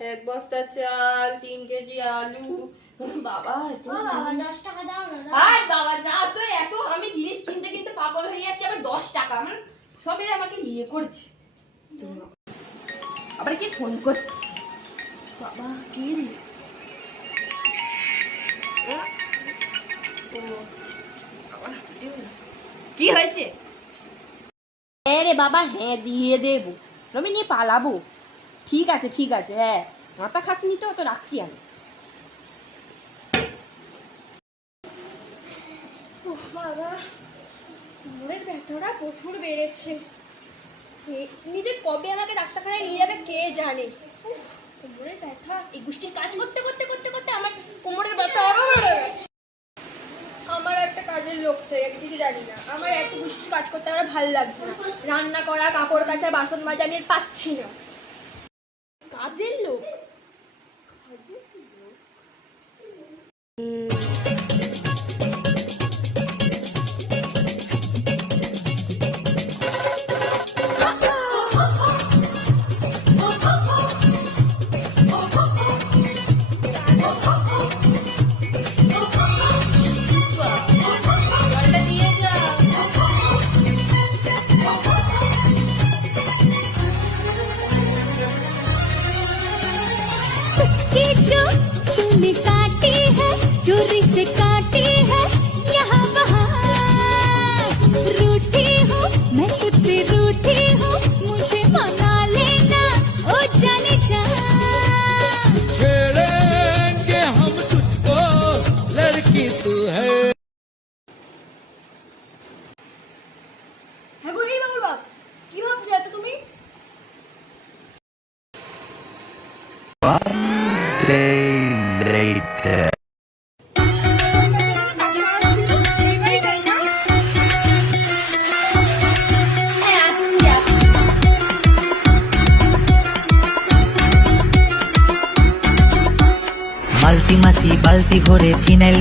এক বস্তা চাল, 3 কেজি আলু। বাবা বাবা 10 টাকা দাও না। আর বাবা যা তো, এত আমি জিনিস কিনতে কিনতে পাগল হয়ে যাচ্ছে, আবার 10 টাকা মানে সবের আমাকে নিয়ে করছে। আবার কি ফোন করছে বাবা? কি কি হয়েছে? হ্যাঁ রে বাবা, হ্যাঁ দিয়ে দেবো, আমি নিয়ে পালাবো। ঠিক আছে ঠিক আছে, হ্যাঁ মাথা খাসনি তো, অত রাখছি আমি। বাবা কোমরের ব্যথাটা প্রচুর বেড়েছে। নিজে কবে আমাকে ডাক্তারখানায় নিয়ে যাবে কে জানে। কোমরের ব্যথা, এই গোষ্ঠীর কাজ করতে করতে করতে করতে আমার কোমরের ব্যথা আরো বেড়ে গেছে। আমার একটা কাজের লোক চাই, আমি কিছু জানি না। আমার এত গোষ্ঠীর কাজ করতে আমার ভালো লাগছে না। রান্না করা, কাপড় কাচা, বাসন মাজা আমি আর পাচ্ছি না। কাজের লোক? কাজের লোক? की जो तूने काटी है, चोरी से काटी है, यहाँ वहाँ रूठी हूँ मैं, तुझसे रूठी हूँ, मुझे मना लेना ओ जाने जा। छेड़ेंगे हम तुझको, लड़की तू है। হ্যাঁ গো, এই বাবুর বাপ, কি ভাবছো এত তুমি? Day later. এই বাড়িটাই না? হ্যাঁ আসছি আসছি। মালতি মাসি বালতি ভরে ফিনাইল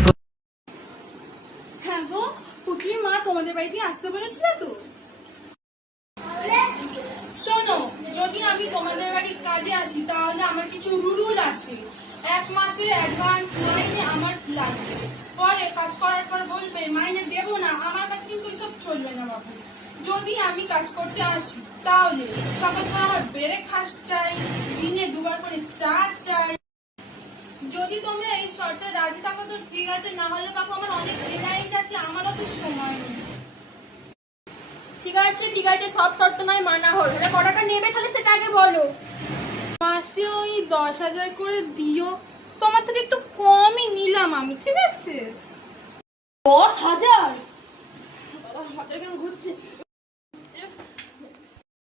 হ্যাঁ গো, পুটির মা তোমাদের বাড়িতে আসতে বলেছিল তো। শোনো, যদি আমি তোমাদের বাড়ির কাজে আসি তাহলে আমার কিছু রুল আছে। 1 মাসের অ্যাডভান্স মাইনে আমার লাগবে। পরে কাজ করার পর বলবে মাইনে দেবো না, আমার কাছে কিন্তু এসব চলবে না বাবু। যদি আমি কাজ করতে আসি তাহলে সকালবেলা আমার ব্রেকফাস্ট চাই, দিনে 2 বার করে চা চাই। যদি তোমরা এই শর্তে রাজি থাকো তো ঠিক আছে, না হলে বাবু আমার অনেক ক্লায়েন্ট আছে, আমারও তো সময় নেই। ঠিক আছে ঠিক আছে, সব শর্ত নয় মানা হল। এটা ক টাকা নেবে তাহলে সেটা আগে বলো। মাসে ওই 10,000 করে দিও, তোমার থেকে একটু কমই নিলাম আমি, ঠিক আছে? 10,000? বাবা হাতের কেন ঘুরছে।